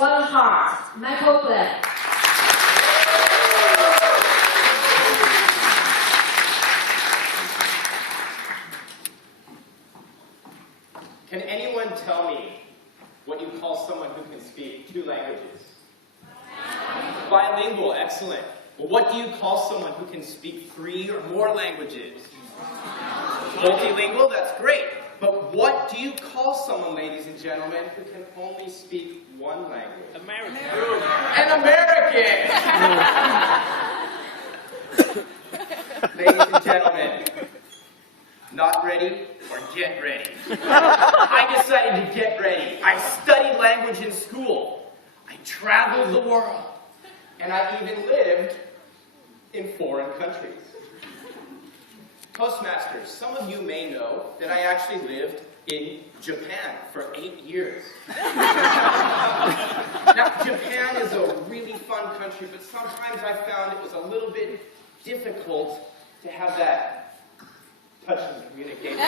one heart, Michael Glenn. Can anyone tell me what you call someone who can speak 2 languages? Bilingual, excellent. Well, what do you call someone who can speak 3 or more languages? Multilingual, that's great. But what do you call someone, ladies and gentlemen, who can only speak 1 language? American. An American! Ladies and gentlemen, not ready or get ready. I decided to get ready. I studied language in school. I traveled the world. And I even lived in foreign countries. Toastmasters, some of you may know that I actually lived in Japan for 8 years. Now, Japan is a really fun country, but sometimes I found it was a little bit difficult to have that touching communication.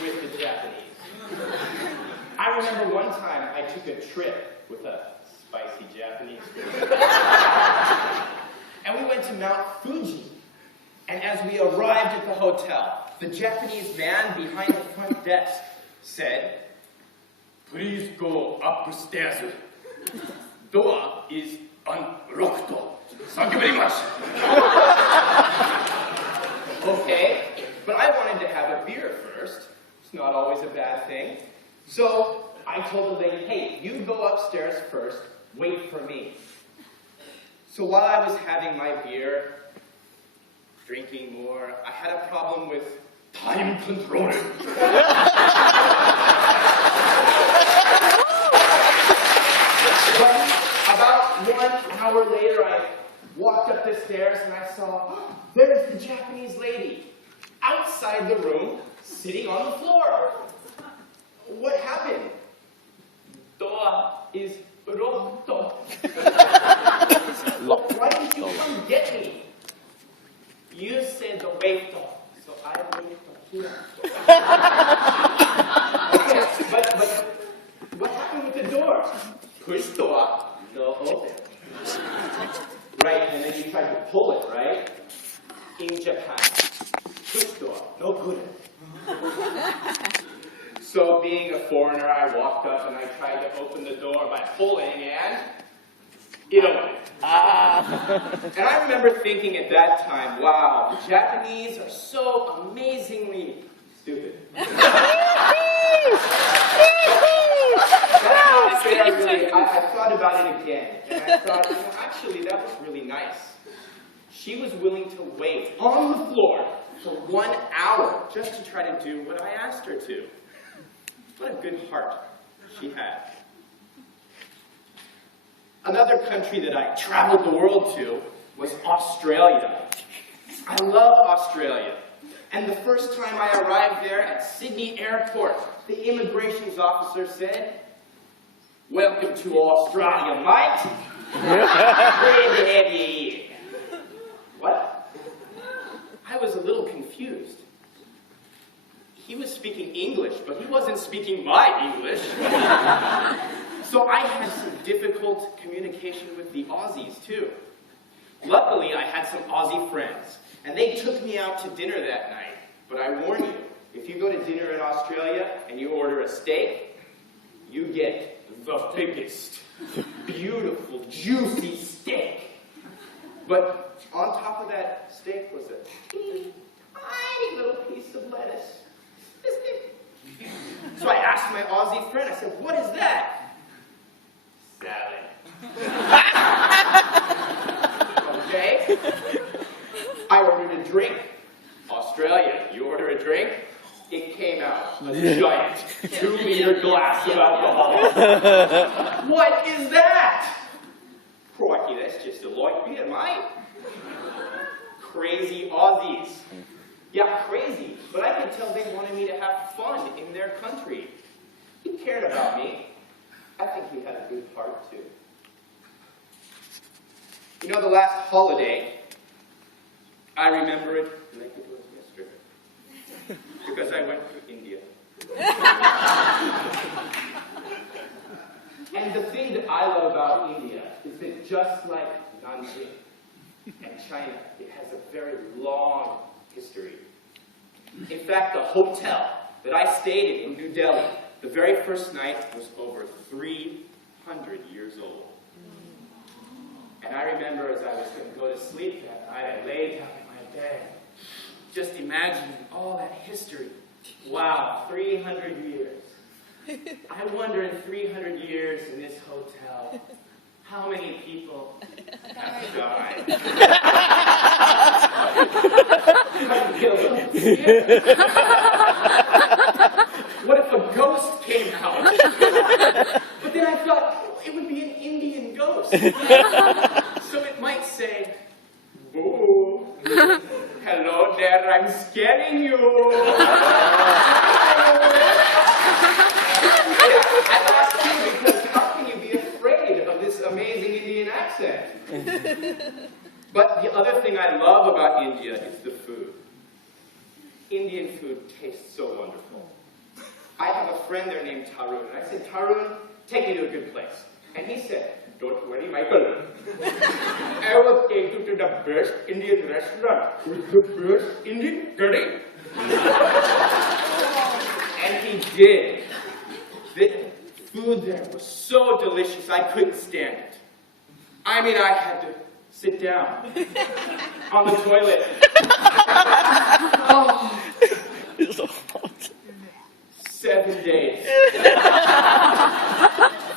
With the Japanese. I remember one time I took a trip with a spicy Japanese food. And we went to Mount Fuji. And as we arrived at the hotel, the Japanese man behind the front desk said, "Please go upstairs. Door is unlocked. Thank you very much." Okay, but I wanted to have a beer first. It's not always a bad thing. So I told the lady, "Hey, you go upstairs first, wait for me." So while I was having my beer, drinking more, I had a problem with time control. But about 1 hour later, I walked up the stairs and I saw, there's the Japanese lady outside the room, sitting on the floor. What happened? Door is locked. Why didn't you come get me? You said the wait door, so I waited here. Okay, but what happened with the door? Push door, no open. Right, and then you tried to pull it, right? In Japan, push door, no good. So being a foreigner, I walked up and I tried to open the door by pulling, and it opened. And I remember thinking at that time, wow, the Japanese are so amazingly stupid. I thought about it again, and I thought, actually, that was really nice. She was willing to wait on the floor for 1 hour just to try to do what I asked her to. What a good heart she had. Another country that I traveled the world to was Australia. I love Australia. And the first time I arrived there at Sydney Airport, the immigration officer said, "Welcome to Australia, mate. Great to have you here." What? I was a little confused. He was speaking English, but he wasn't speaking my English. So I had some difficult communication with the Aussies, too. Luckily, I had some Aussie friends, and they took me out to dinner that night. But I warn you, if you go to dinner in Australia and you order a steak, you get the biggest, beautiful, juicy steak. But on top of that steak was a tiny little piece of lettuce. So I asked my Aussie friend, I said, "What is that?" "Salad." Okay. I ordered a drink. Australia, you order a drink, it came out a giant 2-liter glass of alcohol. What is that? Crikey, that's just a light beer, mate. Crazy Aussies. Yeah, crazy, but I could tell they wanted me to have fun in their country. He cared about me. I think he had a good heart, too. You know, the last holiday, I remember it like it was yesterday. Nanjing. And China, it has a very long history. In fact, the hotel that I stayed in New Delhi, the very first night was over 300 years old. And I remember as I was going to go to sleep that night, I laid down in my bed, just imagining all that history. Wow, 300 years. I wonder in 300 years in this hotel, how many people have died? What if a ghost came out? But then I thought, it would be an Indian ghost. So it might say, "Boo, hello there, I'm scaring you." I asked you because how can you be afraid of this amazing Indian accent? But the other thing I love about India is the food. Indian food tastes so wonderful. I have a friend there named Tarun, and I said, "Tarun, take me to a good place." And he said, "Don't worry, Michael. I will take you to the best Indian restaurant with the best Indian curry." And he did. The food there was so delicious, I couldn't stand it. I mean, I had to sit down on the toilet. Oh. 7 days.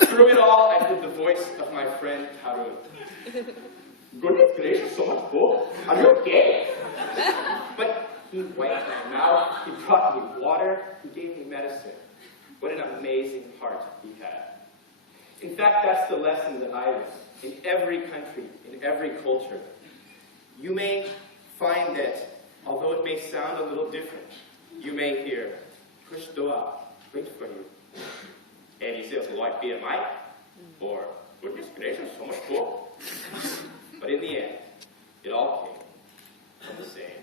Through it all, I heard the voice of my friend Tarun. "Goodness gracious, so much food. Are you okay?" But he wiped my mouth, he brought me water, he gave me medicine. What an amazing heart he had. In fact, that's the lesson that I learned. In every country, in every culture, you may find that, although it may sound a little different, you may hear, "Push dua, wait for you." And he says, "Like BMI?" Or, "Goodness gracious, so much food." But in the end, it all came from the same.